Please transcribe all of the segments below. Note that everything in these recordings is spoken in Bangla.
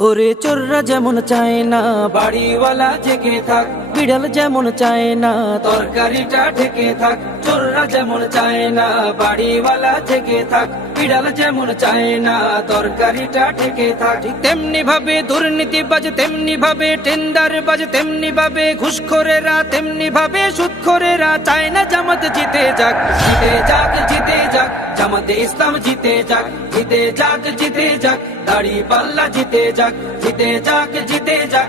ওরে চোররা যেমন চায় না বাড়িওয়ালা জেগে থাক। বিড়াল যেমন চায় না, তরকারিটা ঢেকে থাক, চোররা যেমন চায় না, বাড়িওয়ালা জেগে থাক, বিড়াল যেমন চায় না, তরকারিটা থাক। ঠিক তেমনি ভাবে দুর্নীতি বাজে, তেমনি ভাবে টেন্ডার বাজে, তেমনি ভাবে ঘুষখোরেরা, তেমনি ভাবে সুদখোরেরা চায় না জামাত জিতে যাক জিতে যাক জিতে যাক, জামাতে ইসলাম জিতে যাক জিতে যাক জিতে যাক, দাড়ি পাল্লা জিতে যাক জিতে যাক জিতে যাক।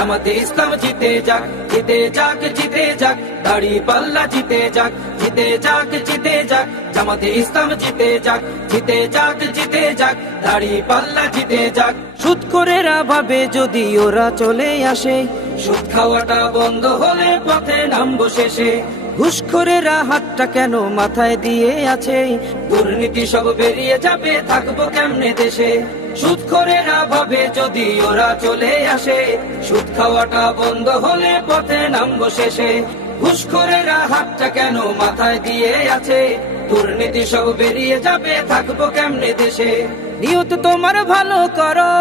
জামাতে ইসলাম জিতে যাক জিতে যাক জিতে যাক দাড়ি পাল্লা জিতে যাক জিতে যাক জিতে যাক জামাতে ইসলাম জিতে যাক জিতে যাক জিতে যাক দাড়ি পাল্লা জিতে যাক। সুদ করেরা ভাবে যদি ওরা চলে আসে সুদ খাওয়াটা বন্ধ হলে পথে নামবো শেষে। ঘুষখোরেরা হাতটা কেন মাথায় দিয়ে আছে? দুর্নীতি সব বেরিয়ে যাবে, থাকব কেমনে দেশে? সুদ খোরেরা ভাবে যদি ওরা চলে আসে, সুদ খাওয়াটা বন্ধ হলে পথে নামবো শেষে। ঘুষখোরেরা হাতটা কেন মাথায় দিয়ে আছে? দুর্নীতি সব বেরিয়ে যাবে, থাকব কেমনে দেশে? নিয়ত তোমার ভালো করো।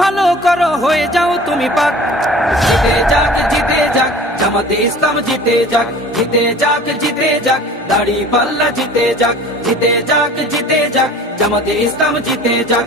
ভালো করো, হয়ে যাও তুমি পাক। জিতে যাক জিতে যাক, জামাতে ইসলাম জিতে যাক। জিতে যাক জিতে যাক, দাড়ি পাল্লা জিতে যাক। জিতে যাক জিতে যাক, জামাতে ইসলাম জিতে যাক।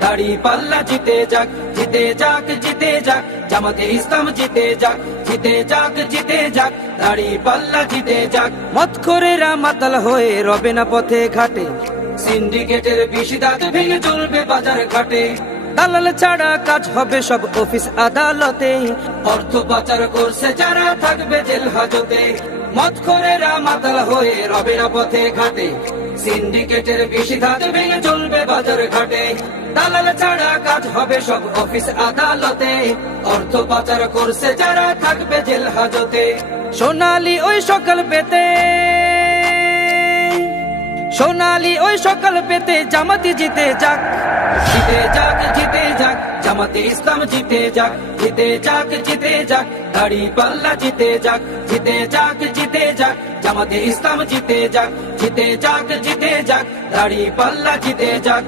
দাড়ি পাল্লা জিতে যাক জিতে যাক জিতে যাক। জামাতে ইসলাম জিতে যাক জিতে যাক জিতে যাক। দাড়ি পাল্লা জিতে যাক। মত করেরা মাতাল হয়ে রবে না পথে ঘাটে। সিন্ডিকেটের বেশি দাঁত ভেঙে চলবে বাজার ঘাটে। দালাল ছাড়া কাজ হবে সব অফিস আদালতে। অর্থ পাচার করছে যারা, থাকবে জেল হাজতে। মত করেরা মাতাল হয়ে রবে না পথে ঘাটে। সিন্ডিকেটের বেশি ধাত ভেঙে চলবে বাজার ঘাটে। দালাল ছাড়া কাজ হবে সব অফিস আদালতে। অর্থ পাচার করছে যারা, থাকবে জেল হাজতে। সোনালি ওই সকাল পেতে। সোনালি ওই সকাল পেতে, জামাতি জিতে যাক। জিতে যাক জিতে যাক, জামাতে ইসলাম জিতে যাক। জিতে যাক জিতে যাক, দাড়ি পাল্লা জিতে যাক। জিতে যাক জিতে যাক জামাতে ইসলাম জিতে যাক জিতে যাক জিতে যাক দাড়ি পাল্লা জিতে যাক।